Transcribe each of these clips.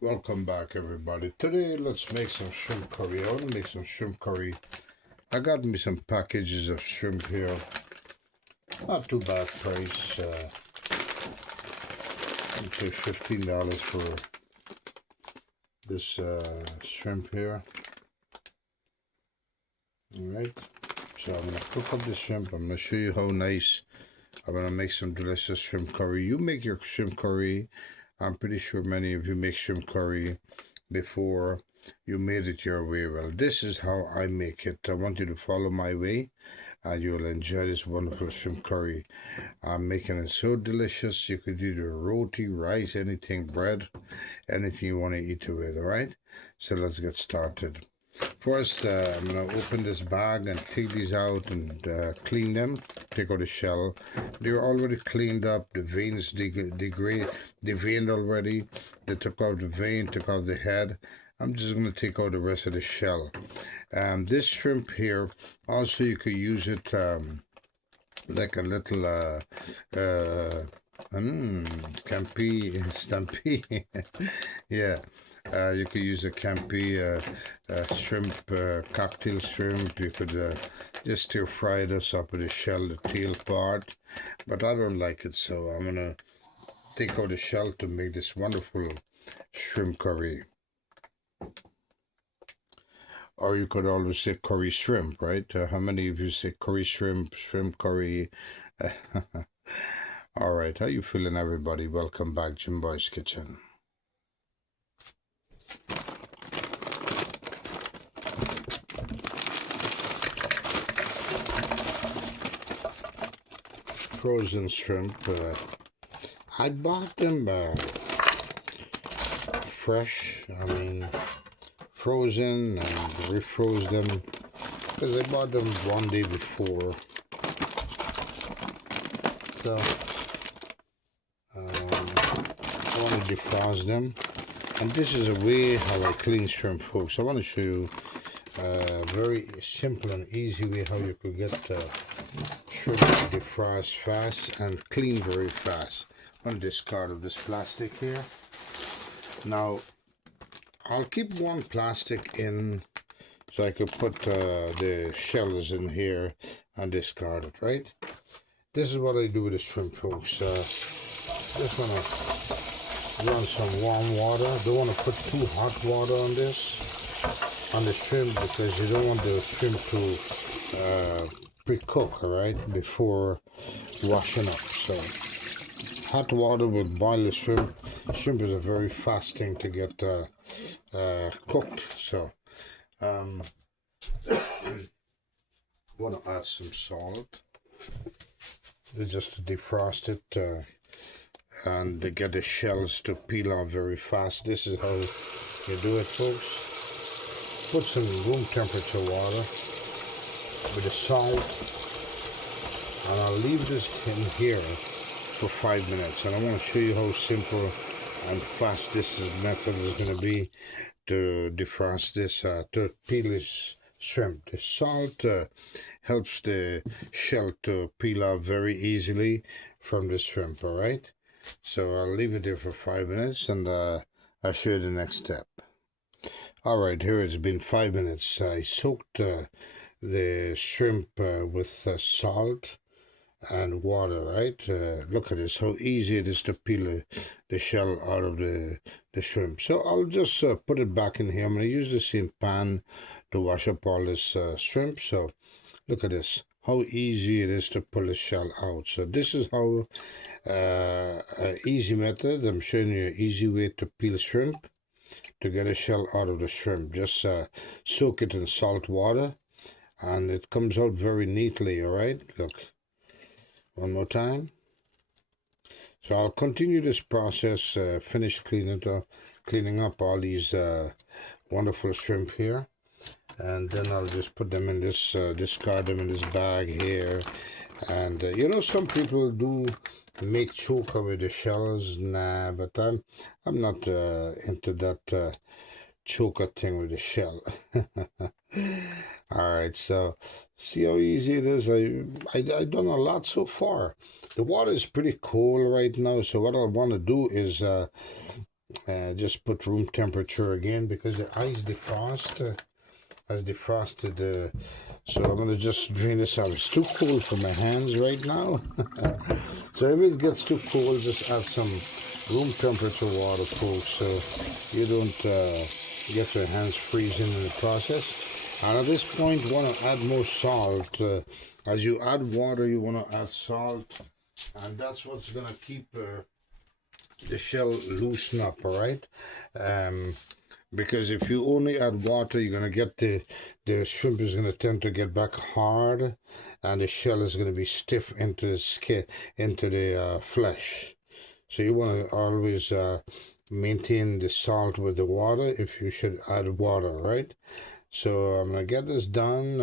Welcome back, everybody. Today, let's make some shrimp curry. I want to make some shrimp curry. I got me some packages of shrimp here. Not too bad price. I pay $15 for this shrimp here. All right. So I'm gonna cook up the shrimp. I'm gonna show you how nice. I'm gonna make some delicious shrimp curry. You make your shrimp curry. I'm pretty sure many of you make shrimp curry before you made it your way. Well, this is how I make it. I want you to follow my way and you'll enjoy this wonderful shrimp curry. I'm making it so delicious. You could do roti, rice, anything, bread, anything you want to eat it with, all right? So let's get started. First, I'm going to open this bag and take these out and clean them. Take out the shell. They're already cleaned up. The veins they veined already. They took out the vein, took out the head. I'm just going to take out the rest of the shell. This shrimp here, also you could use it like a little stampy. Yeah. You could use a Campy shrimp, cocktail shrimp. You could just stir fry this up with the shell, the tail part. But I don't like it, so I'm going to take out the shell to make this wonderful shrimp curry. Or you could always say curry shrimp, right? How many of you say curry shrimp, shrimp curry? All right, how you feeling, everybody? Welcome back, Jim Boy's Kitchen. Frozen shrimp. I bought them fresh. I mean, frozen, and refroze them because I bought them one day before. So I want to defrost them, and this is a way how I clean shrimp, folks. I want to show you a very simple and easy way how you could get shrimp defrost fast and clean very fast. I'm going to discard of this plastic here. Now, I'll keep one plastic in so I could put the shells in here and discard it, right? This is what I do with the shrimp, folks. Just want to run some warm water. Don't want to put too hot water on this, on the shrimp, because you don't want the shrimp to pre-cook, all right, before washing up. So hot water will boil the shrimp. Shrimp is a very fast thing to get cooked. So want to add some salt. It's just to defrost it and to get the shells to peel off very fast. This is how you do it, folks. Put some room temperature water with the salt, and I'll leave this in here for 5 minutes. And I want to show you how simple and fast this method is going to be to defrost this, to peel this shrimp. The salt helps the shell to peel off very easily from the shrimp, all right? So I'll leave it there for 5 minutes, and I'll show you the next step. All right, here it's been 5 minutes. I soaked the shrimp with salt and water, right? Look at this, how easy it is to peel the shell out of the shrimp. So I'll just put it back in here. I'm going to use the same pan to wash up all this shrimp. So look at this, how easy it is to pull the shell out. So this is how easy method. I'm showing you an easy way to peel shrimp, to get a shell out of the shrimp. Just soak it in salt water, and it comes out very neatly, all right? Look, one more time. So I'll continue this process, finish cleaning up all these wonderful shrimp here, and then I'll just put them in this, discard them in this bag here. And you know, some people do make choker with the shells. Nah, but I'm not into that choker thing with the shell. All right, so see how easy it is. I've done a lot so far. The water is pretty cold right now, so what I want to do is just put room temperature again because the ice defrost has defrosted. So I'm gonna just drain this out. It's too cold for my hands right now. So if it gets too cold, just add some room temperature water, folks, so you don't get your hands freezing in the process. And at this point, you want to add more salt. As you add water, you want to add salt, and that's what's gonna keep the shell loosen up. All right. Because if you only add water, you're gonna get the shrimp is gonna tend to get back hard, and the shell is gonna be stiff into the skin, into the flesh. So you want to always maintain the salt with the water. If you should add water, right? So I'm gonna get this done.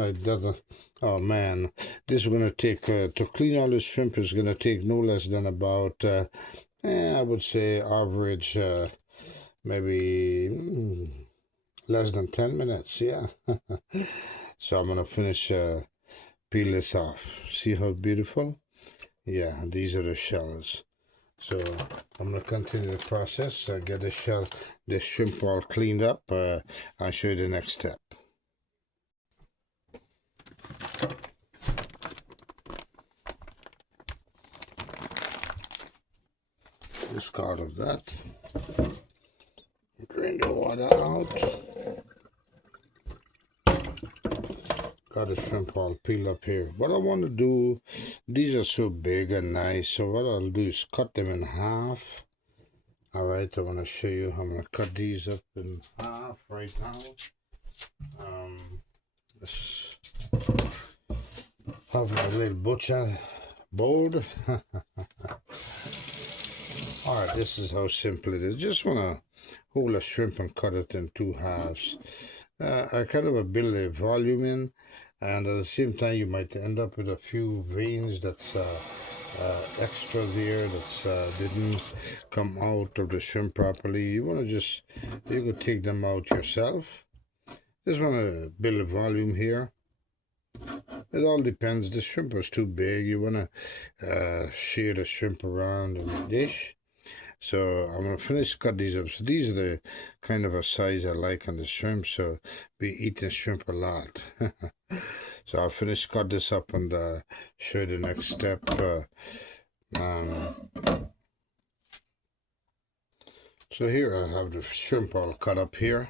Oh man, this is gonna take to clean all the shrimp is gonna take no less than about I would say average. Maybe less than 10 minutes, yeah. So I'm gonna finish peel this off. See how beautiful? Yeah, these are the shells. So I'm gonna continue the process. Get the shrimp all cleaned up. I'll show you the next step. Discard of that. Drain the water out. Got the shrimp all peeled up here. What I want to do, these are so big and nice, so what I'll do is cut them in half. All right, I want to show you how I'm going to cut these up in half right now. Let's have my little butcher board. All right, this is how simple it is. Just want to hold a shrimp and cut it in two halves. I kind of build a volume in, and at the same time you might end up with a few veins that's extra there that's didn't come out of the shrimp properly. You want to you could take them out yourself. Just want to build a volume here. It all depends. The shrimp is too big. You want to share the shrimp around in the dish. So I'm going to finish cut these up. So these are the kind of a size I like on the shrimp. So be eating shrimp a lot. So I'll finish cut this up and show you the next step. So here I have the shrimp all cut up here.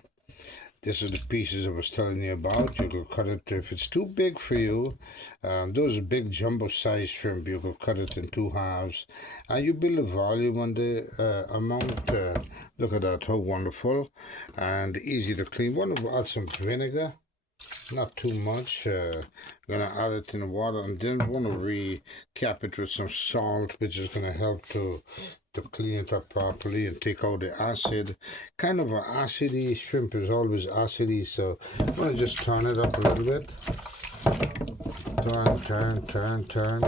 This is the pieces I was telling you about. You could cut it if it's too big for you. Those big jumbo size shrimp, you could cut it in two halves. And you build a volume on the amount. Look at that, how wonderful. And easy to clean. Want to add some vinegar. Not too much. Gonna add it in the water, and then want to recap it with some salt, which is gonna help to clean it up properly and take out the acid. Kind of an acidy shrimp is always acidy, so I'm gonna just turn it up a little bit. Turn.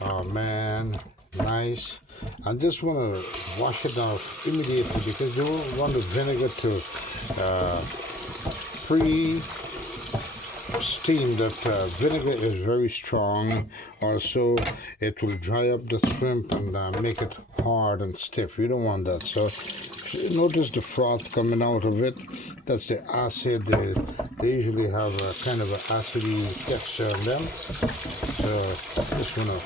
Oh man, nice. And just want to wash it off immediately because you don't want the vinegar to steam. That vinegar is very strong. Also, it will dry up the shrimp and make it hard and stiff. You don't want that. So notice the froth coming out of it. That's the acid. They usually have a kind of an acidy texture in them. So just want to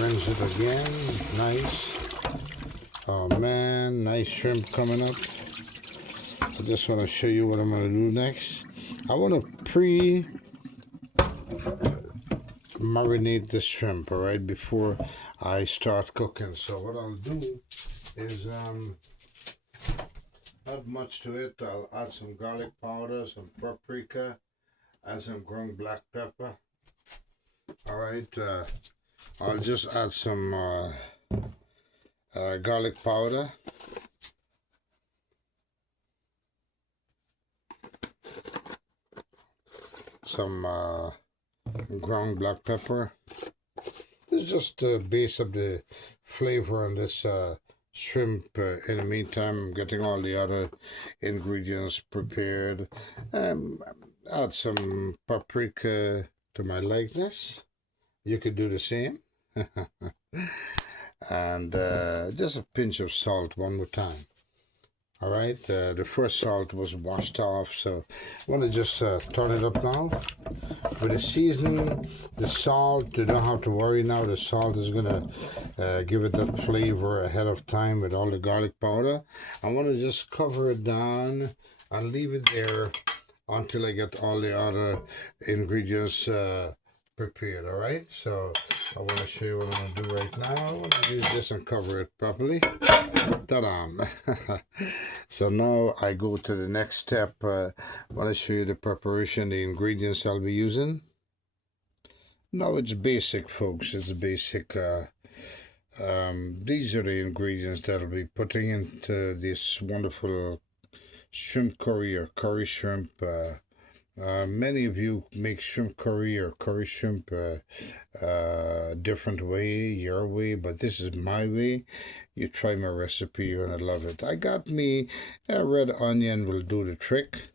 rinse it again. Nice. Oh man, nice shrimp coming up. I just want to show you what I'm going to do next. I want to marinate the shrimp, all right, before I start cooking. So what I'll do is not much to it. I'll add some garlic powder, some paprika, and some ground black pepper. All right, I'll just add some garlic powder. Some ground black pepper. This is just the base of the flavor on this shrimp. In the meantime, I'm getting all the other ingredients prepared. Add some paprika to my likeness. You could do the same. and just a pinch of salt one more time. All right, the first salt was washed off, so I want to just turn it up now. With the seasoning, the salt, you don't have to worry now. The salt is gonna give it that flavor ahead of time with all the garlic powder. I want to just cover it down and leave it there until I get all the other ingredients prepared. All right, so I want to show you what I'm gonna do right now. I want to use this and cover it properly. Ta-da! So now I go to the next step. I want to show you the preparation, the ingredients I'll be using. Now it's basic, folks. It's basic. These are the ingredients that I'll be putting into this wonderful shrimp curry or curry shrimp. Many of you make shrimp curry or curry shrimp different way, your way, but this is my way. You try my recipe, you're gonna love it. I got me a red onion will do the trick.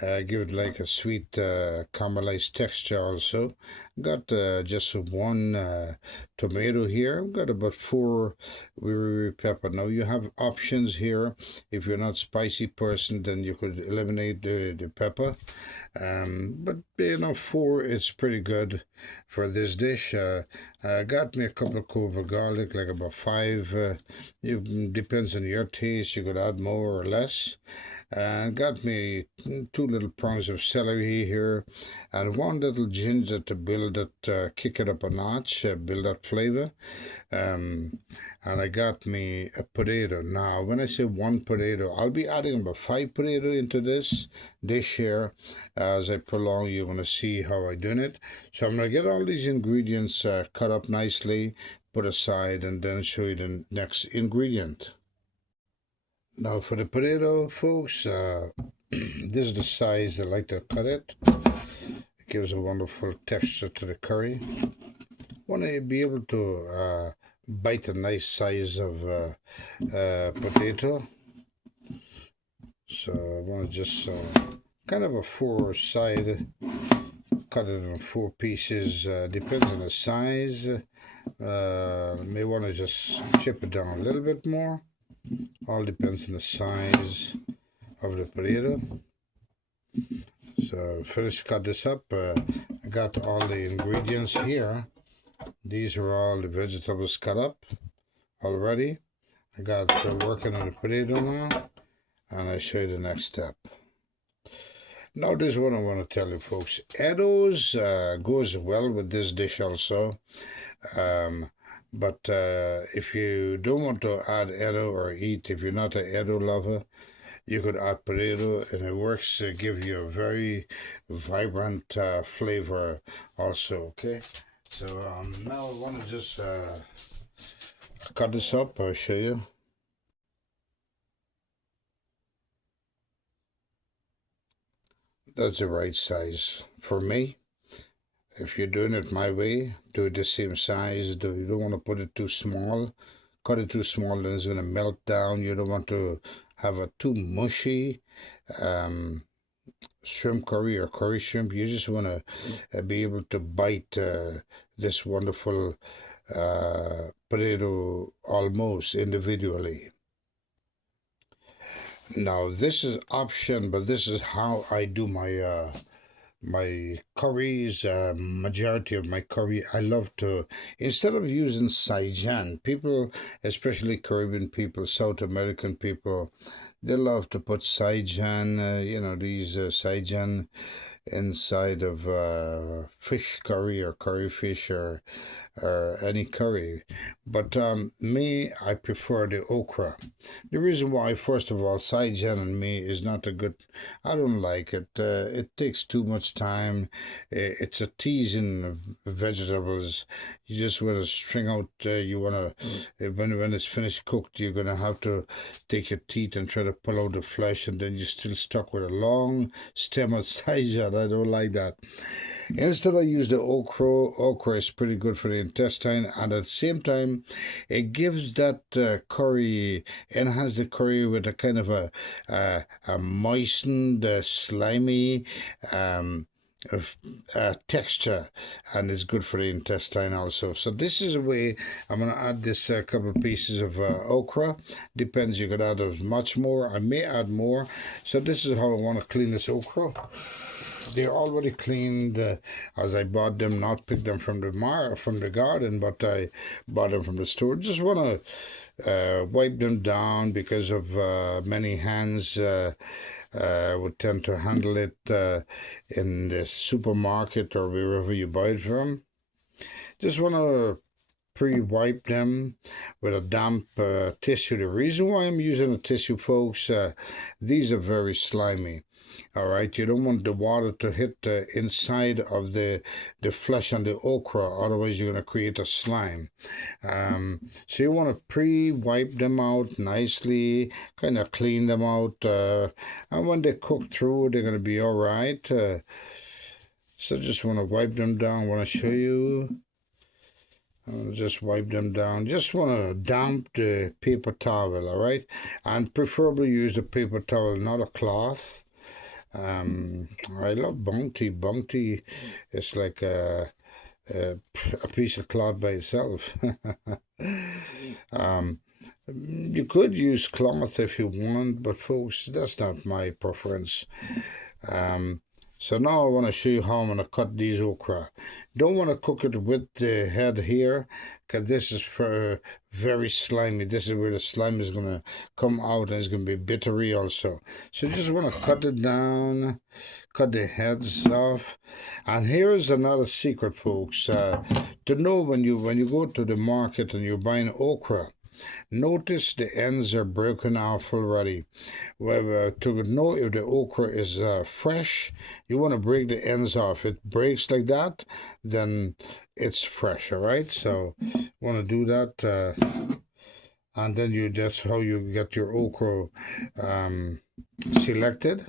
Give it like a sweet caramelized texture also. Got just one tomato here. Got about 4 wee pepper. Now you have options here. If you're not spicy person, then you could eliminate the pepper. But you know, 4 is pretty good for this dish. Got me a couple of cloves of garlic, like about 5. Depends on your taste. You could add more or less. And got me 2 little prongs of celery here, and 1 little ginger to build it, kick it up a notch, build that flavor. And I got me a potato. Now, when I say 1 potato, I'll be adding about 5 potato into this dish here. As I prolong, you're going to see how I doing it. So I'm going to get all these ingredients cut up nicely, put aside, and then show you the next ingredient. Now for the potato, folks, this is the size I like to cut it. It gives a wonderful texture to the curry. Want to be able to bite a nice size of potato. So I want to just kind of a 4-side, cut it in 4 pieces. Depends on the size. May want to just chip it down a little bit more. All depends on the size of the potato. So finish cut this up. I got all the ingredients here. These are all the vegetables cut up already. I got working on the potato now, and I show you the next step. Now this is what I want to tell you, folks. Edo's goes well with this dish also. But if you don't want to add Edo or eat, if you're not an Edo lover, you could add potato, and it works to give you a very vibrant flavor also, okay? So now I want to just cut this up. I'll show you. That's the right size for me. If you're doing it my way, do it the same size. You don't want to put it too small. Cut it too small, then it's going to melt down. You don't want to have a too mushy shrimp curry or curry shrimp. You just want to be able to bite this wonderful potato almost individually. Now this is option, but this is how I do my my curries. Majority of my curry, I love to, instead of using Saijan, people, especially Caribbean people, South American people, they love to put Saijan, you know, these Saijan inside of fish curry or curry fish or any curry. But me, I prefer the okra. The reason why, first of all, Saijan and me is not a good, I don't like it. It takes too much time. It's a teasing of vegetables. You just want to string out, you want to, when it's finished cooked, you're going to have to take your teeth and try to pull out the flesh, and then you're still stuck with a long stem of Saijan. I don't like that. Instead, I use the okra. Okra is pretty good for the intestine, and at the same time, it gives that curry, enhance the curry with a kind of a moistened, slimy, texture, and it's good for the intestine also. So this is a way I'm going to add this couple of pieces of okra. Depends, you could add as much more. I may add more. So this is how I want to clean this okra. They're already cleaned as I bought them, not picked them from the garden, but I bought them from the store. Just want to wipe them down because of many hands would tend to handle it in the supermarket or wherever you buy it from. Just want to pre-wipe them with a damp tissue. The reason why I'm using a tissue, folks, these are very slimy. All right, you don't want the water to hit the inside of the flesh on the okra, otherwise you're going to create a slime. So you want to pre-wipe them out nicely, kind of clean them out, and when they cook through, they're going to be all right. So just want to wipe them down. Want to show you. Just wipe them down. Just want to damp the paper towel, all right? And preferably use the paper towel, not a cloth. I love Bounty. Bounty is like a piece of cloth by itself. You could use cloth if you want, but folks, that's not my preference. So now I want to show you how I'm going to cut these okra. Don't want to cook it with the head here, because this is very slimy. This is where the slime is going to come out, and it's going to be bittery also. So just want to cut it down, cut the heads off. And here's another secret, folks. To know when you go to the market and you're buying okra, notice the ends are broken off already. Well, to know if the okra is fresh, you want to break the ends off. If it breaks like that, then it's fresh, all right? So you want to do that. And then that's how you get your okra selected.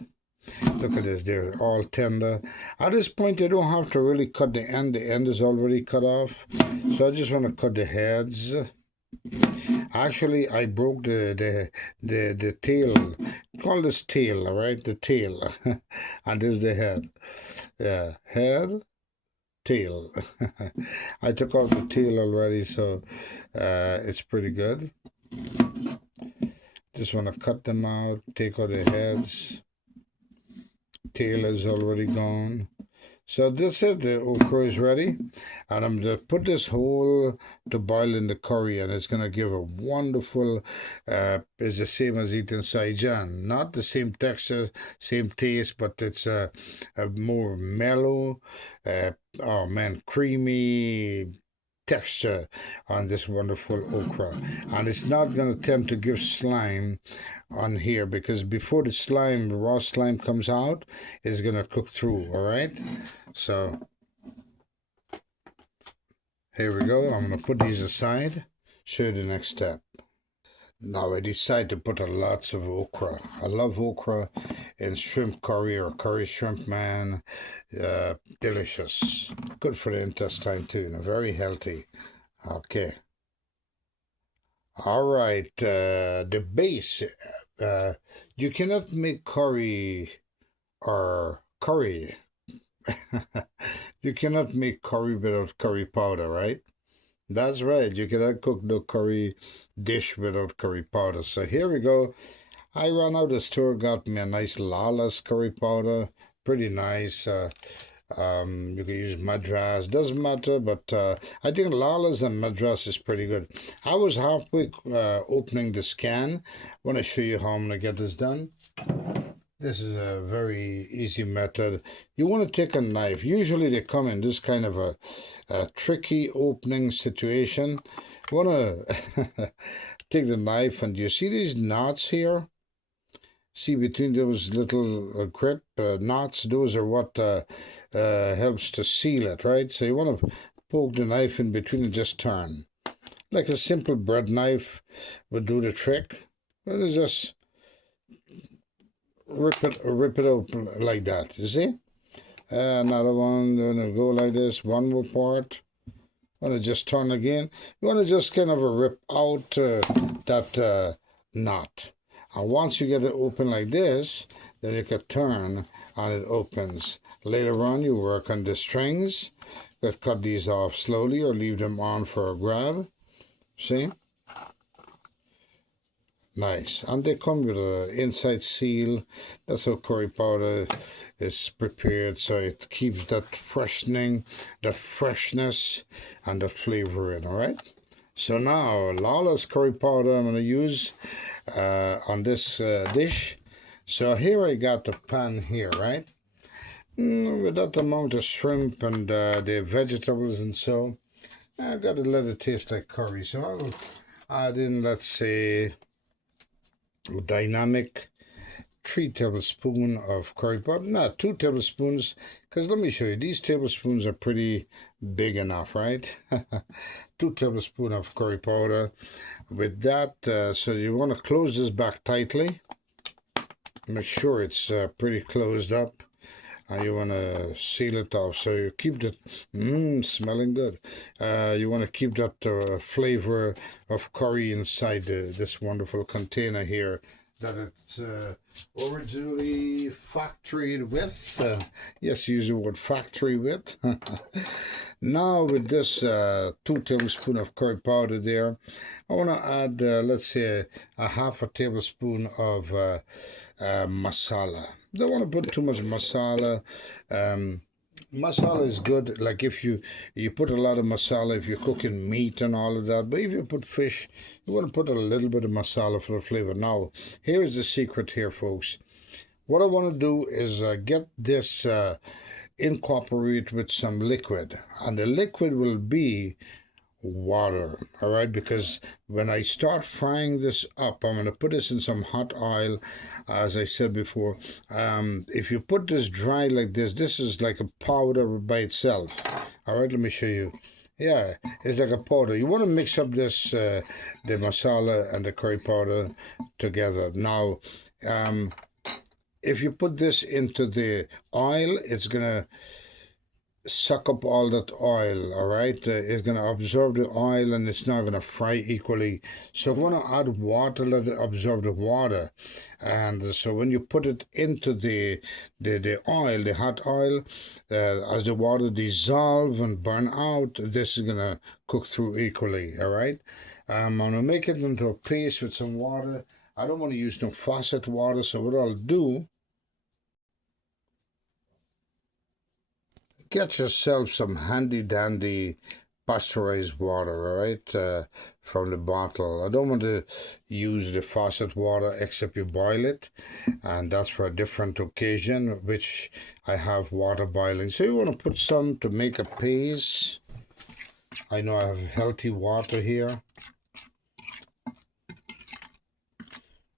Look at this, they're all tender. At this point, you don't have to really cut the end. The end is already cut off. So I just want to cut the heads. Actually, I broke the tail. Call this tail, all right? The tail. And this is the head. Yeah, head, tail. I took off the tail already, so it's pretty good. Just want to cut them out, take out the heads. Tail is already gone. So that's it, the okra is ready, and I'm going to put this whole to boil in the curry, and it's going to give a wonderful, it's the same as eating Saijan, not the same texture, same taste, but it's a more mellow, oh man, creamy texture on this wonderful okra, and it's not going to tend to give slime on here, because before the raw slime comes out, it's going to cook through, all right? So here we go. I'm going to put these aside, show you the next step. Now I decide to put lots of okra. I love okra in shrimp curry or curry shrimp, man. Delicious. Good for the intestine too, and very healthy. Okay. All right. The base. You cannot make curry or curry. You cannot make curry without curry powder, right? That's right. You cannot cook the curry dish without curry powder. So here we go. I ran out of the store, got me a nice Lala's curry powder. Pretty nice. You can use Madras. Doesn't matter, but I think Lala's and Madras is pretty good. I was halfway opening this can. I want to show you how I'm going to get this done. This is a very easy method. You want to take a knife. Usually they come in this kind of a tricky opening situation. You want to take the knife, and you see these knots here? See between those little grip knots? Those are what helps to seal it, right? So you want to poke the knife in between and just turn. Like a simple bread knife would do the trick. But it's just rip it open like that, you see? Another one, gonna go like this, one more part. Want to just turn again. You want to just kind of rip out that knot. And once you get it open like this, then you can turn and it opens. Later on, you work on the strings. You cut these off slowly or leave them on for a grab. See? Nice. And they come with an inside seal. That's how curry powder is prepared, so it keeps that freshening, that freshness, and the flavor in, all right? So now, Lawless curry powder I'm going to use on this dish. So here I got the pan here, right? With that amount of shrimp and the vegetables and so, I've got to let it taste like curry. So I'll add in, let's say, dynamic 3 tablespoons of curry powder, not 2 tablespoons, because let me show you, these tablespoons are pretty big enough, right? 2 tablespoons of curry powder. With that, so you want to close this back tightly, make sure it's pretty closed up, and you want to seal it off so you keep the smelling good. You want to keep that flavor of curry inside this wonderful container here that it's originally factoried with. Yes, use the word factory with. Now with this 2 tablespoons of curry powder there, I want to add, let's say, a half a tablespoon of masala. Don't want to put too much masala. Masala is good, like if you put a lot of masala if you're cooking meat and all of that, but if you put fish, you want to put a little bit of masala for the flavor. Now, here's the secret here, folks. What I want to do is get this incorporated with some liquid, and the liquid will be water, all right? Because when I start frying this up, I'm going to put this in some hot oil, as I said before. If you put this dry like this is like a powder by itself. All right, let me show you. Yeah, it's like a powder. You want to mix up this the masala and the curry powder together. Now, if you put this into the oil, it's gonna suck up all that oil, all right? It's going to absorb the oil and it's not going to fry equally. So I want to add water, let it absorb the water. And so when you put it into the oil, the hot oil, as the water dissolve and burn out, this is going to cook through equally, all right? I'm going to make it into a paste with some water. I don't want to use no faucet water, so what I'll do, get yourself some handy-dandy pasteurized water, all right, from the bottle. I don't want to use the faucet water except you boil it, and that's for a different occasion, which I have water boiling. So you want to put some to make a paste. I know I have healthy water here.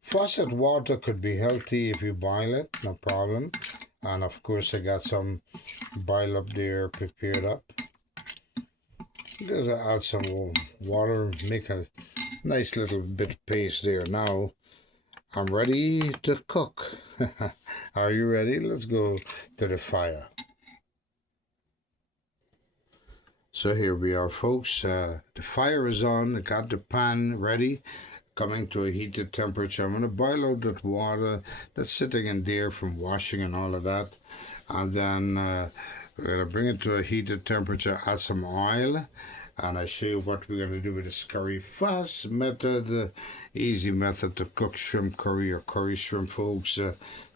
Faucet water could be healthy if you boil it, no problem. And of course I got some boil up there prepared up. Just add some water, make a nice little bit of paste there. Now I'm ready to cook. Are you ready? Let's go to the fire. So here we are, folks. The fire is on. I got the pan ready, coming to a heated temperature. I'm going to boil out that water that's sitting in there from washing and all of that. And then we're going to bring it to a heated temperature, add some oil, and I show you what we're going to do with this curry. Fast method, easy method to cook shrimp curry or curry shrimp, folks.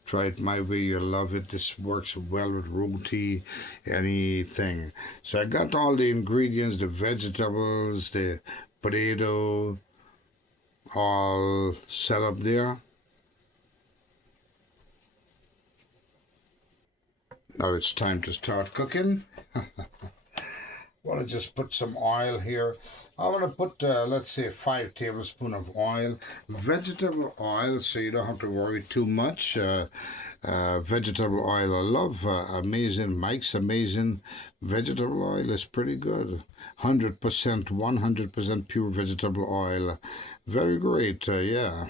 Try it my way, you'll love it. This works well with roti, anything. So I got all the ingredients, the vegetables, the potato, all set up there. Now it's time to start cooking. Want to just put some oil here. I want to put, let's say, 5 tablespoons of oil. Vegetable oil, so you don't have to worry too much. Vegetable oil, I love Amazing. Mike's Amazing vegetable oil is pretty good. 100% pure vegetable oil. Very great, yeah.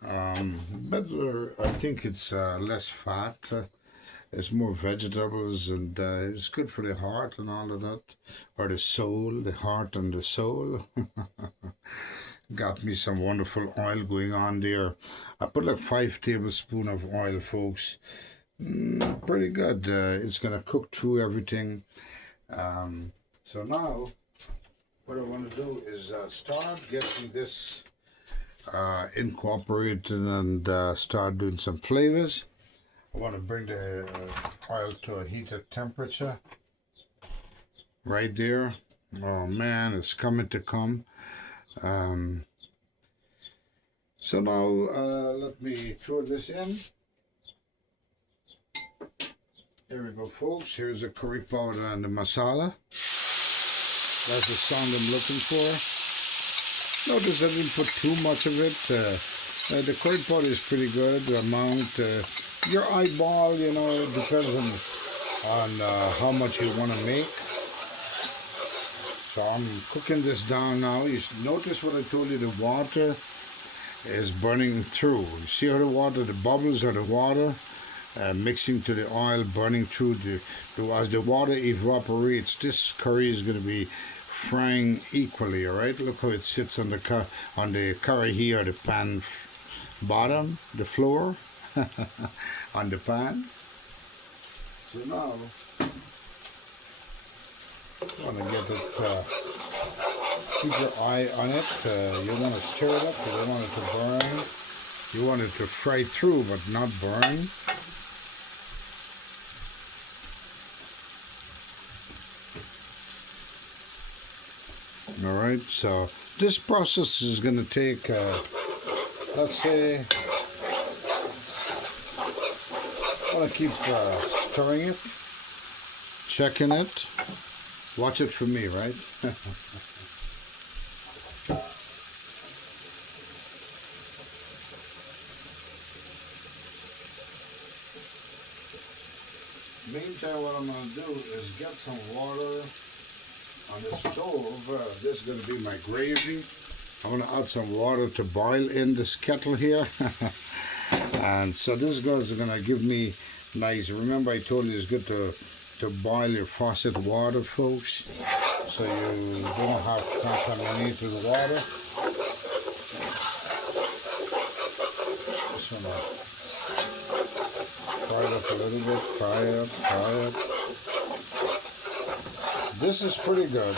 Better, I think it's less fat. It's more vegetables, and it's good for the heart and all of that, or the soul, the heart and the soul. Got me some wonderful oil going on there. I put like 5 tablespoons of oil, folks. Pretty good. It's gonna cook through everything. So now, what I want to do is start getting this incorporated and start doing some flavors. I want to bring the oil to a heated temperature. Right there. Oh man, it's coming to come. So now let me throw this in. Here we go, folks. Here's the curry powder and the masala. That's the sound I'm looking for. Notice I didn't put too much of it. The curry powder is pretty good. The amount, your eyeball, you know, it depends on how much you want to make. So I'm cooking this down now. You notice what I told you, the water is burning through. You see how the water, the bubbles of the water mixing to the oil, burning through. As the water evaporates, this curry is going to be frying equally, all right? Look how it sits on the curry here, the pan bottom, the floor, on the pan. So now, you want to get it, keep your eye on it. You want to stir it up, you don't want it to burn. You want it to fry through, but not burn. All right, so this process is going to take, let's say, I want to keep stirring it, checking it. Watch it for me, right? Meantime, what I'm going to do is get some water on the stove. This is going to be my gravy. I'm going to add some water to boil in this kettle here. And so this is going to give me nice, remember I told you it's good to boil your faucet water, folks, so you don't have contaminated water. Just want to fry it up a little bit, fry it. This is pretty good,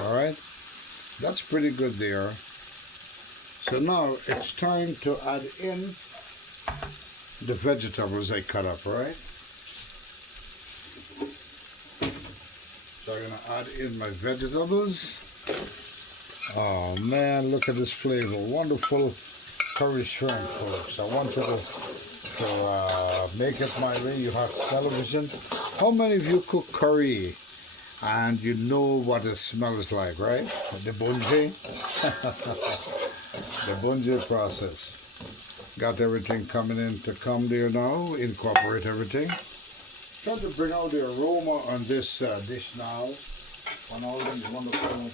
all right? That's pretty good there. So now it's time to add in the vegetables I cut up, right? So I'm going to add in my vegetables. Oh man, look at this flavor. Wonderful curry shrimp, folks. I want to make it my way. You have television. How many of you cook curry and you know what it smells like, right? The bunji. The bunji process. Got everything coming in to come there now. Incorporate everything. Trying to bring out the aroma on this dish now. On all these wonderful.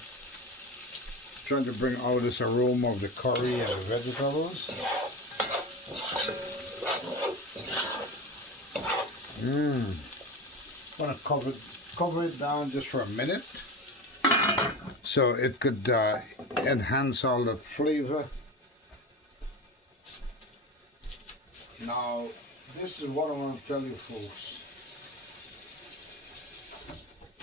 Trying to bring out this aroma of the curry and the vegetables. I'm gonna cover it down just for a minute, so it could enhance all the flavor. Now, this is what I want to tell you, folks.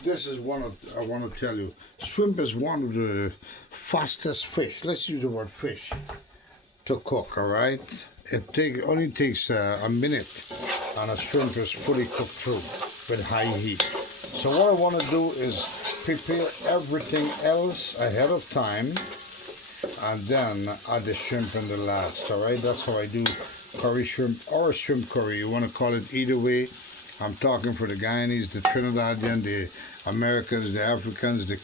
This is what I want to tell you. Shrimp is one of the fastest fish. Let's use the word fish to cook. All right. It only takes a minute, and a shrimp is fully cooked through with high heat. So what I want to do is prepare everything else ahead of time, and then add the shrimp in the last. All right. That's how I do curry shrimp or shrimp curry. You want to call it either way. I'm talking for the Guyanese, the Trinidadian, the Americans, the Africans, the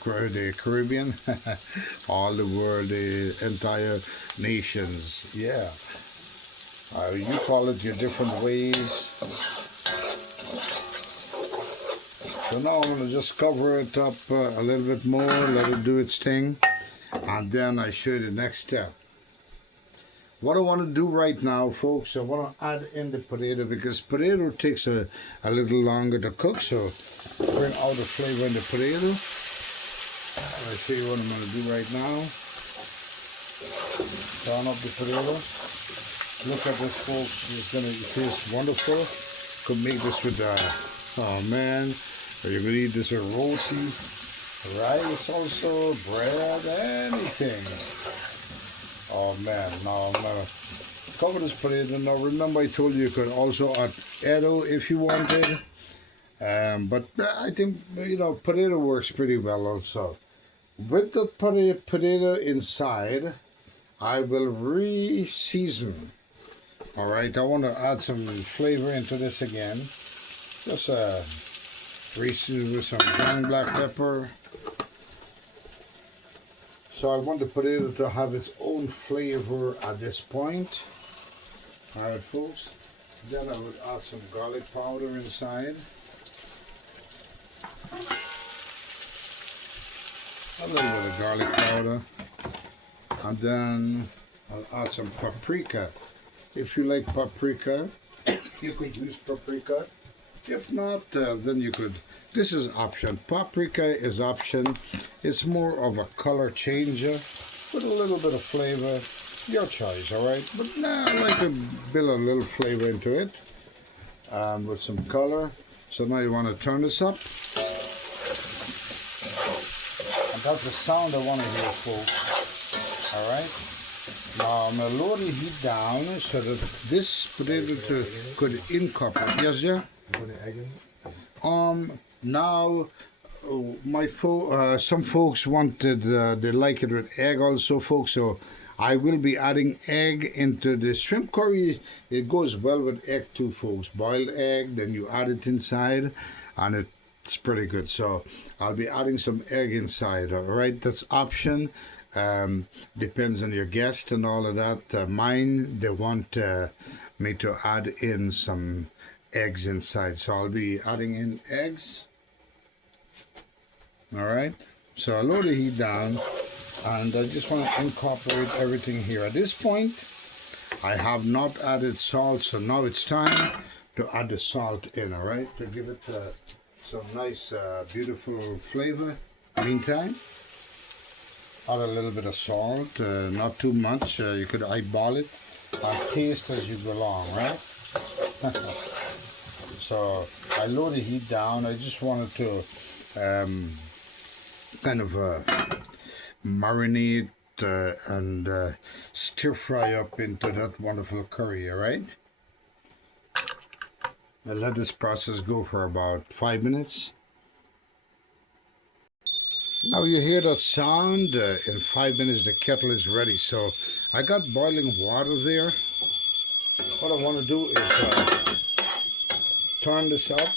Caribbean, all the world, the entire nations. Yeah. You call it your different ways. So now I'm going to just cover it up a little bit more, let it do its thing, and then I show you the next step. What I want to do right now, folks, I want to add in the potato, because potato takes a little longer to cook, so bring out the flavor in the potato. I'll show you what I'm going to do right now. Turn up the potato. Look at this, folks. It's gonna taste wonderful. Could make this with oh man, or you could eat this with roti, rice, also bread, anything. Oh man, now I'm gonna cover this potato. Now remember, I told you could also add Edo if you wanted, but I think potato works pretty well also. With the potato inside, I will re-season. All right, I want to add some flavor into this again. Just re-season with some ground black pepper. So I want the potato to have its own flavor at this point. All right, folks. Then I would add some garlic powder inside. A little bit of garlic powder. And then I'll add some paprika. If you like paprika, you could use paprika. If not, then you could. This is option. Paprika is option. It's more of a color changer with a little bit of flavor. Your choice, all right? But now I like to build a little flavor into it with some color. So now you want to turn this up. And that's the sound I want to hear, folks. All right? Now I'm going to lower the heat down so that this potato could incorporate. Yes, Jeff? Now some folks wanted, they like it with egg also, folks. So I will be adding egg into the shrimp curry. It goes well with egg too, folks. Boiled egg, then you add it inside, and it's pretty good. So I'll be adding some egg inside. All right, that's option. Depends on your guest and all of that. Mine, they want me to add in some eggs inside, so I'll be adding in eggs. All right, so I lower the heat down, and I just want to incorporate everything here. At this point, I have not added salt, so now it's time to add the salt in. All right, to give it some nice, beautiful flavor. Meantime, add a little bit of salt, not too much. You could eyeball it and taste as you go along, right? So I lower the heat down. I just wanted to kind of marinate and stir fry up into that wonderful curry, all right? I let this process go for about 5 minutes. Now you hear that sound. In 5 minutes the kettle is ready. So I got boiling water there. What I want to do is turn this up.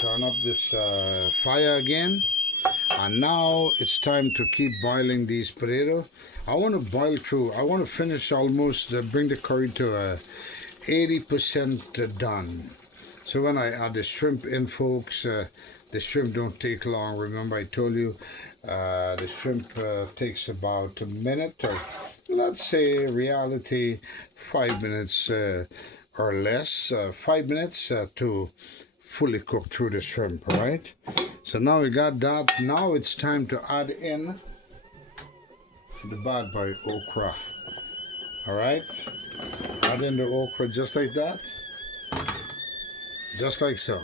Turn up this fire again. And now it's time to keep boiling these potatoes. I want to boil through. I want to finish almost, bring the curry to 80% done. So when I add the shrimp in, folks, the shrimp don't take long. Remember I told you the shrimp takes about a minute, or let's say reality 5 minutes or less. 5 minutes to fully cook through the shrimp, all right? So now we got that. Now it's time to add in the bad boy okra. All right? Add in the okra just like that. Just like so.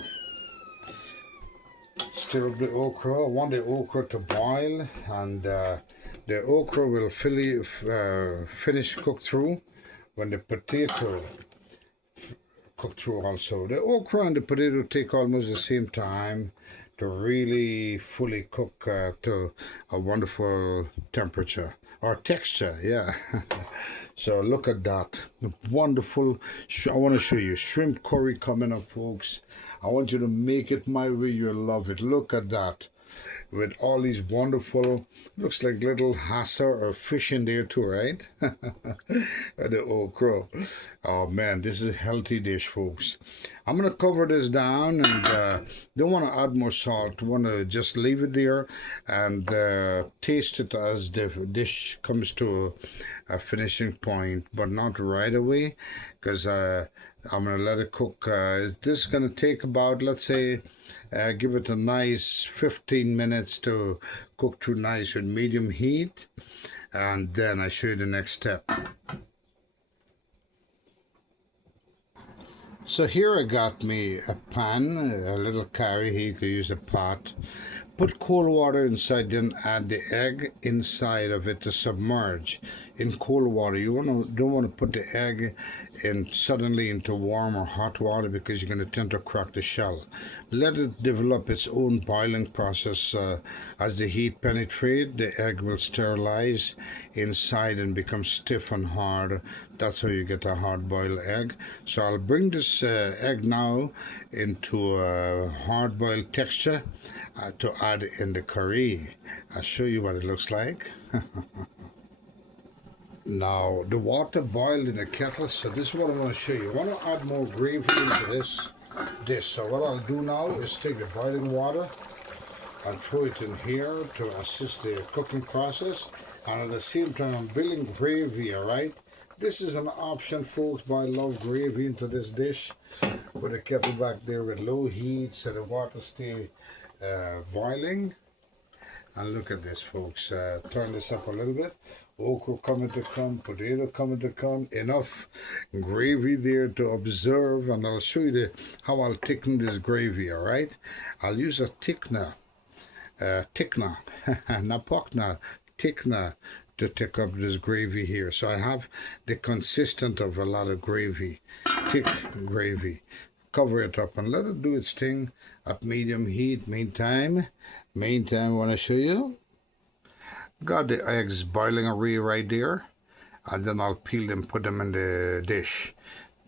Stir up the okra. I want the okra to boil, and the okra will finish cook through when the potato cook through also. The okra and the potato take almost the same time to really fully cook to a wonderful temperature or texture, yeah. So look at that, wonderful. I want to show you shrimp curry coming up, folks. I want you to make it my way. You'll love it. Look at that, with all these wonderful, looks like little hasser or fish in there too, right? The okra. Oh man, this is a healthy dish, folks. I'm gonna cover this down, and don't want to add more salt. Want to just leave it there and taste it as the dish comes to a finishing point, but not right away, because I'm gonna let it cook. This is gonna take about, let's say, give it a nice 15 minutes to cook through nice with medium heat. and then I show you the next step. So here I got me a pan, a little carry here, you could use a pot. Put cold water inside, then add the egg inside of it to submerge in cold water. You don't want to put the egg in suddenly into warm or hot water because you're going to tend to crack the shell. Let it develop its own boiling process. As the heat penetrates, the egg will sterilize inside and become stiff and hard. That's how you get a hard-boiled egg. So I'll bring this egg now into a hard-boiled texture to add in the curry. I'll show you what it looks like. Now the water boiled in the kettle, so this is what I'm going to show you. I want to add more gravy into this dish. So what I'll do now is take the boiling water and throw it in here to assist the cooking process, and at the same time I'm building gravy. All right, this is an option, folks, but I love gravy into this dish. Put the kettle back there with low heat so the water stay boiling. And look at this, folks. Turn this up a little bit. Okra coming to come, potato coming to come. Enough gravy there to observe, and I'll show you how I'll thicken this gravy. All right, I'll use a thickener, not pockner, thickener, to take up this gravy here. So I have the consistent of a lot of gravy, thick gravy. Cover it up and let it do its thing at medium heat. Meantime, I want to show you. Got the eggs boiling away right there, and then I'll peel them, put them in the dish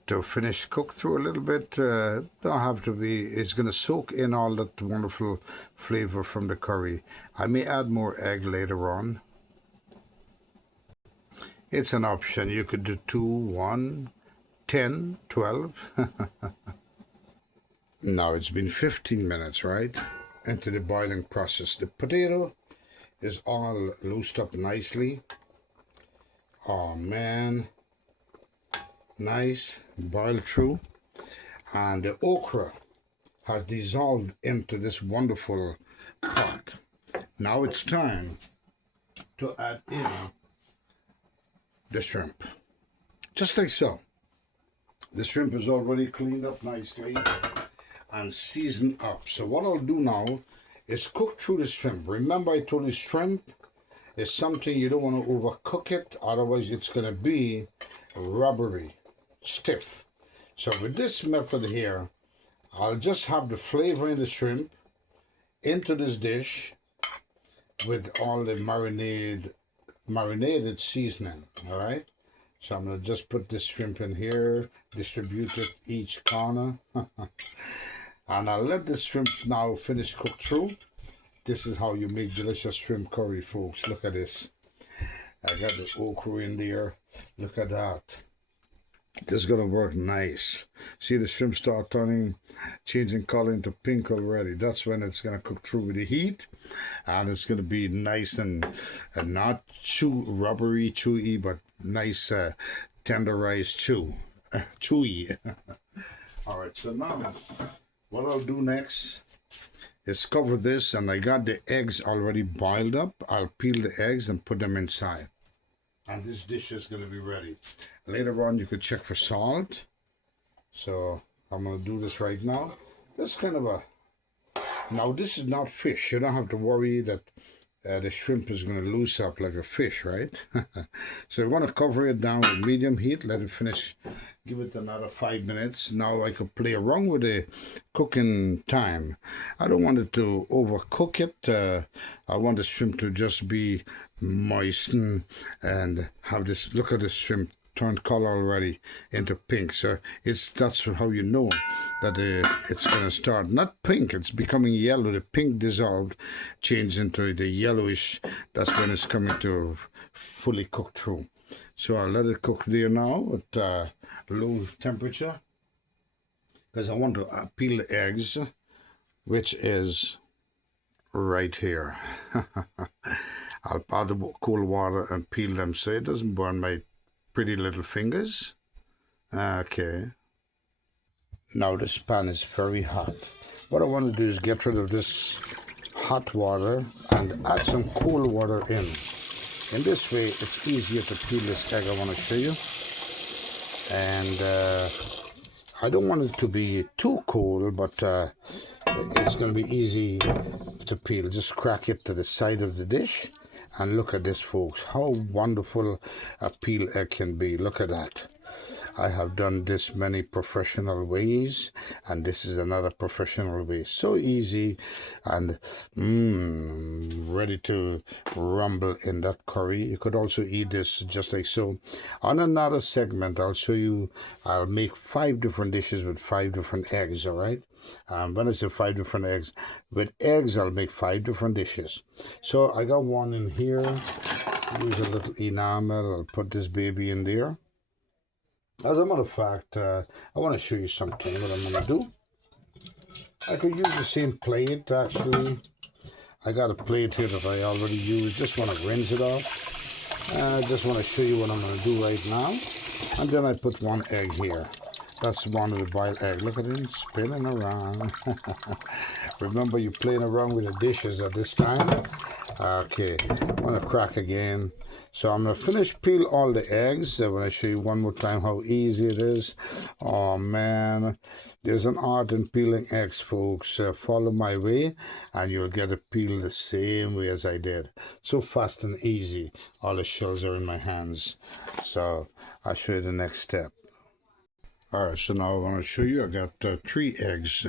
to finish cook through a little bit. Don't have to be. It's gonna soak in all that wonderful flavor from the curry. I may add more egg later on. It's an option. You could do 2, 1, 10, 12. Now it's been 15 minutes, right, into the boiling process. The potato is all loosed up nicely. Oh man, nice, boiled through. And the okra has dissolved into this wonderful pot. Now it's time to add in the shrimp, just like so. The shrimp is already cleaned up nicely and seasoned up. So what I'll do now is cook through the shrimp. Remember, I told you shrimp is something you don't want to overcook it, otherwise it's going to be rubbery, stiff. So with this method here, I'll just have the flavor in the shrimp into this dish with all the marinated seasoning. All right, so I'm going to just put this shrimp in here, distribute it each corner. And I'll let the shrimp now finish cook through. This is how you make delicious shrimp curry, folks. Look at this. I got the okra in there. Look at that. This is going to work nice. See the shrimp start changing color into pink already. That's when it's going to cook through with the heat. And it's going to be nice and not rubbery, chewy, but nice tenderized chewy. All right, so now what I'll do next is cover this, and I got the eggs already boiled up. I'll peel the eggs and put them inside. And this dish is going to be ready. Later on, you could check for salt. So I'm going to do this right now. This kind of a... Now, this is not fish. You don't have to worry that the shrimp is going to loose up like a fish, right? So you want to cover it down with medium heat. Let it finish. Give it another 5 minutes. Now I could play around with the cooking time. I don't want it to overcook it. I want the shrimp to just be moistened and have this. Look at the shrimp turned color already into pink. So that's how you know that it's going to start not pink. It's becoming yellow. The pink dissolved, changed into the yellowish. That's when it's coming to fully cook through. So I'll let it cook there now at low temperature, because I want to peel the eggs, which is right here. I'll add the cold water and peel them so it doesn't burn my pretty little fingers. Okay. Now this pan is very hot. What I want to do is get rid of this hot water and add some cold water in. In this way, it's easier to peel this egg. I want to show you. And I don't want it to be too cold, but it's going to be easy to peel. Just crack it to the side of the dish. And look at this, folks. How wonderful a peel egg can be. Look at that. I have done this many professional ways, and this is another professional way. So easy and ready to rumble in that curry. You could also eat this just like so. On another segment, I'll make 5 different dishes with 5 different eggs, all right? When I say 5 different eggs, with eggs, I'll make 5 different dishes. So I got one in here. Use a little enamel. I'll put this baby in there. As a matter of fact, I want to show you something, what I'm going to do. I could use the same plate, actually. I got a plate here that I already used. Just want to rinse it off. I just want to show you what I'm going to do right now. And then I put 1 egg here. That's one of the boiled egg. Look at him spinning around. Remember, you're playing around with the dishes at this time. Okay, I'm going to crack again. So I'm going to peel all the eggs. When I show you one more time how easy it is. Oh, man. There's an art in peeling eggs, folks. Follow my way, and you'll get it peeled the same way as I did. So fast and easy. All the shells are in my hands. So I'll show you the next step. All right, so now I want to show you. I got 3 eggs.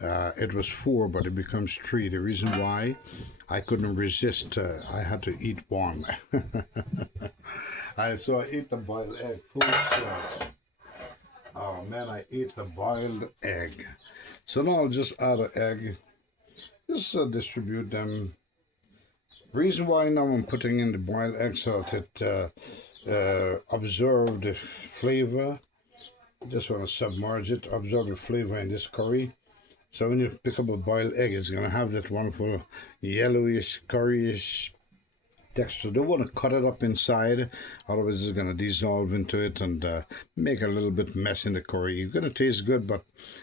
It was 4, but it becomes 3. The reason why, I couldn't resist. I had to eat one. So I ate the boiled egg. Oh man, I ate the boiled egg. So now I'll just add an egg. Just distribute them. Reason why now I'm putting in the boiled egg so that it absorb the flavor. Just want to submerge it, absorb the flavor in this curry. So when you pick up a boiled egg, it's going to have that wonderful yellowish, curryish texture. Don't want to cut it up inside, otherwise it's going to dissolve into it and make a little bit mess in the curry. You're going to taste good, but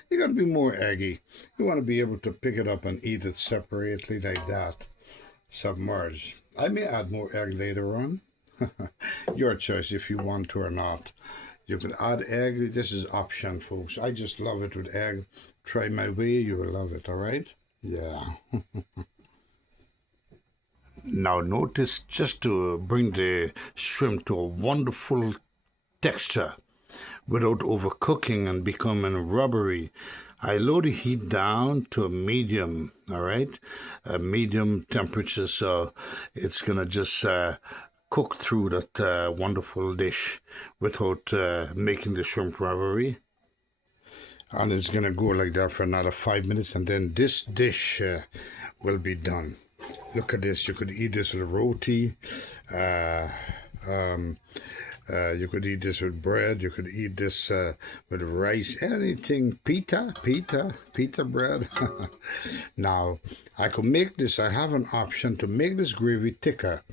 you're going to be more eggy. You want to be able to pick it up and eat it separately like that. Submerge. I may add more egg later on. Your choice if you want to or not. You could add egg. This is option, folks. I just love it with egg. Try my way, you will love it, all right? Yeah. Now notice, just to bring the shrimp to a wonderful texture without overcooking and becoming rubbery, I lower the heat down to a medium, all right? A medium temperature, so it's going to just cook through that wonderful dish without making the shrimp rubbery. And it's going to go like that for another 5 minutes, and then this dish will be done. Look at this. You could eat this with roti. You could eat this with bread. You could eat this with rice. Anything. Pita bread. Now, I could make this. I have an option to make this gravy thicker.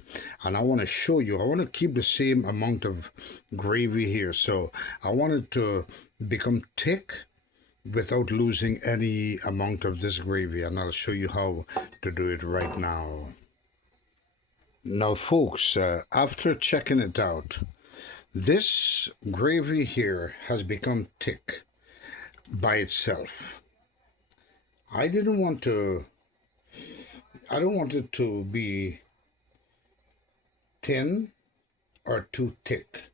And I want to show you. I want to keep the same amount of gravy here. So I want it to become thick without losing any amount of this gravy, and I'll show you how to do it right now. Now folks, after checking it out, this gravy here has become thick by itself. I don't want it to be thin or too thick.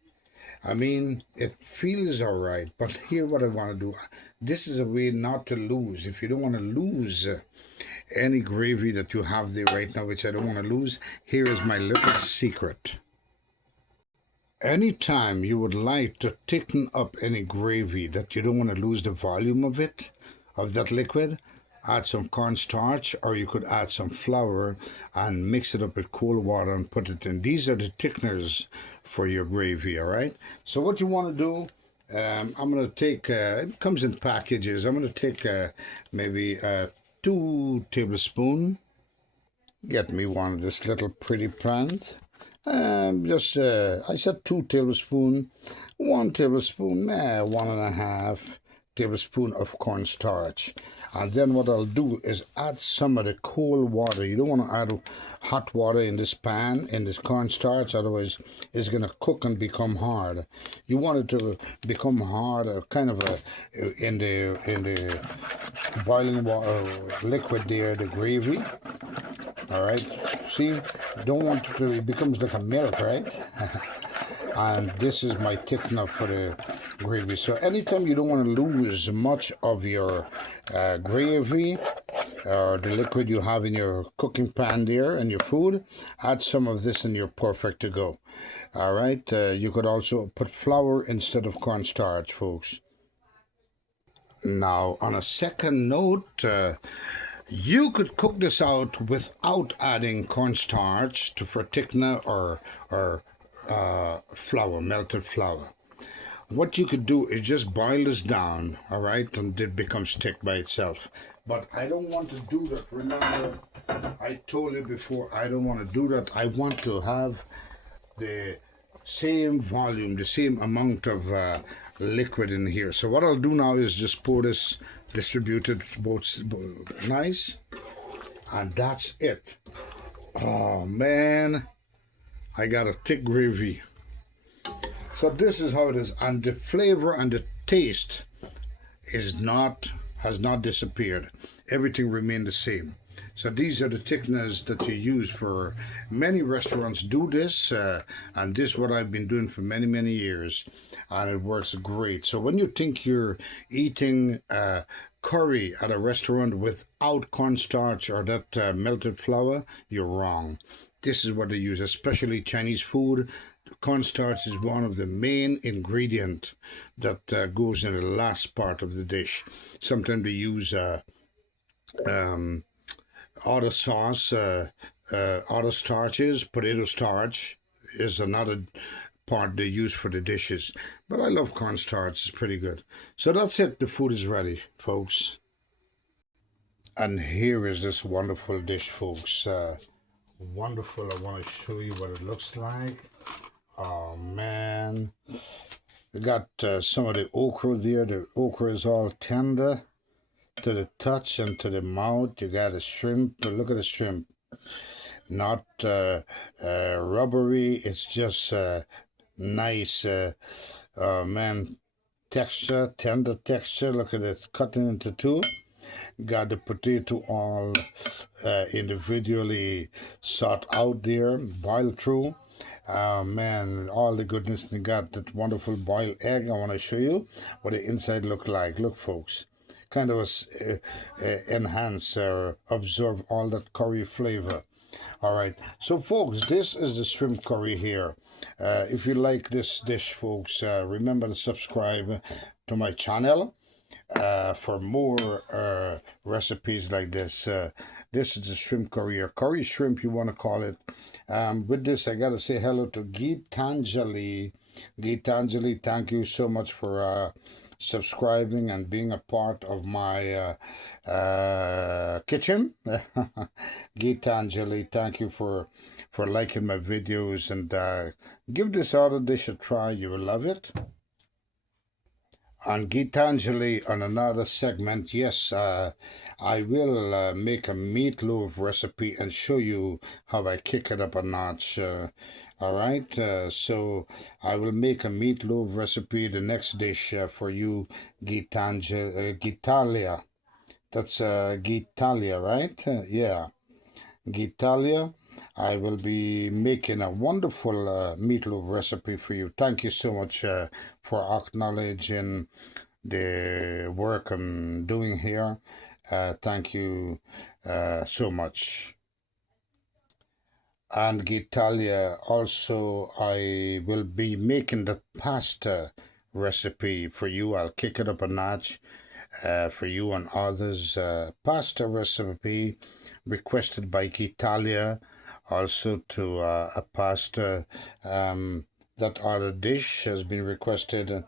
I mean, it feels all right, but here what I want to do. This is a way not to lose. If you don't want to lose any gravy that you have there right now, which I don't want to lose, here is my little secret. Anytime you would like to thicken up any gravy that you don't want to lose the volume of it, of that liquid, add some cornstarch, or you could add some flour and mix it up with cold water and put it in. These are the thickeners for your gravy, all right? So what you want to do, I'm going to take, it comes in packages, I'm going to take maybe 2 tablespoons. Get me one of this little pretty plant. I said 2 tablespoons, 1 tablespoon, 1.5, tablespoon of cornstarch. And then what I'll do is add some of the cold water. You don't want to add hot water in this pan, in this cornstarch, otherwise it's going to cook and become hard. You want it to become hard, kind of in the boiling water liquid there, the gravy. All right, see, you don't want it to, it becomes like a milk, right? And this is my thickener for the gravy. So anytime you don't want to lose much of your gravy or the liquid you have in your cooking pan there and your food, add some of this and you're perfect to go. All right, you could also put flour instead of cornstarch, folks. Now, on a second note, you could cook this out without adding cornstarch for thickener or flour, melted flour. What you could do is just boil this down, all right, and it becomes thick by itself. But I don't want to do that. Remember, I told you before, I don't want to do that. I want to have the same volume, the same amount of liquid in here. So what I'll do now is just pour this distributed both nice, and that's it. Oh man, I got a thick gravy. So this is how it is, and the flavor and the taste has not disappeared. Everything remained the same. So these are the thickeners that you use for many restaurants. Do this, and this is what I've been doing for many years, and it works great. So when you think you're eating curry at a restaurant without cornstarch or that melted flour, you're wrong. This is what they use, especially Chinese food. Cornstarch is one of the main ingredients that goes in the last part of the dish. Sometimes they use other sauce, other starches. Potato starch is another part they use for the dishes. But I love cornstarch, it's pretty good. So that's it, the food is ready, folks. And here is this wonderful dish, folks. Wonderful, I want to show you what it looks like. Oh man, we got some of the okra there. The okra is all tender to the touch and to the mouth. You got a shrimp. Look at the shrimp, not rubbery. It's just nice, man, texture, tender texture. Look at it, cutting into two. Got the potato all individually sought out there, boiled through. Man, all the goodness. They got that wonderful boiled egg. I want to show you what the inside look like. Look, folks, kind of enhance or absorb all that curry flavor. All right, so folks, this is the shrimp curry here. If you like this dish, folks, remember to subscribe to my channel for more recipes like this. This is the shrimp curry, or curry shrimp you want to call it. With this, I got to say hello to Geetanjali. Geetanjali, thank you so much for subscribing and being a part of my kitchen. Geetanjali, thank you for liking my videos, and give this other dish a try. You will love it. And Geetanjali, on another segment, yes, I will make a meatloaf recipe and show you how I kick it up a notch. All right, so I will make a meatloaf recipe, the next dish for you, Geetalia. That's Geetalia, right? Yeah, Geetalia. I will be making a wonderful meatloaf recipe for you. Thank you so much for acknowledging the work I'm doing here. Thank you so much. And Geetalia, also I will be making the pasta recipe for you. I'll kick it up a notch for you and others. Pasta recipe requested by Geetalia. Also to a pasta, that other dish has been requested.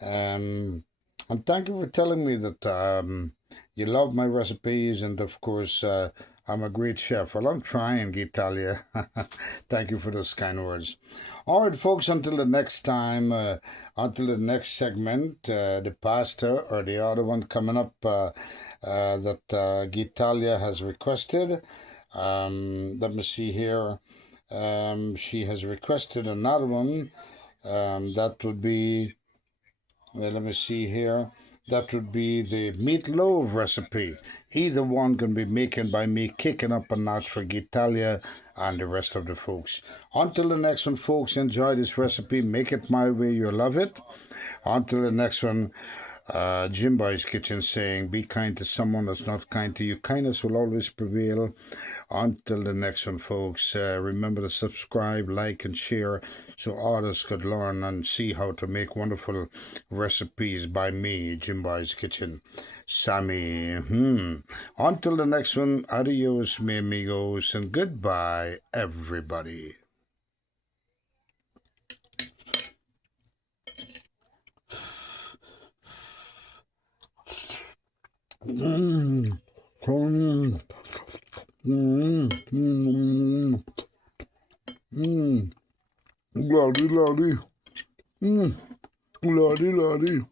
And thank you for telling me that you love my recipes, and of course I I'm a great chef. Well, I'm trying, Italia. Thank you for those kind words. All right, folks, until the next time, until the next segment, the pasta or the other one coming up that Gitalia has requested. Let me see here. She has requested another one. That would be, let me see here. That would be the meatloaf recipe. Either one can be making by me, kicking up a notch for Gitalia and the rest of the folks. Until the next one, folks, enjoy this recipe. Make it my way, you'll love it. Until the next one, Jim Boy's Kitchen saying, be kind to someone that's not kind to you. Kindness will always prevail. Until the next one, folks, remember to subscribe, like, and share so others could learn and see how to make wonderful recipes by me, Jim Boy's Kitchen. Sammy. Until the next one, adios, mi amigos, and goodbye, everybody. Lordy, lordy. Lordy, lordy.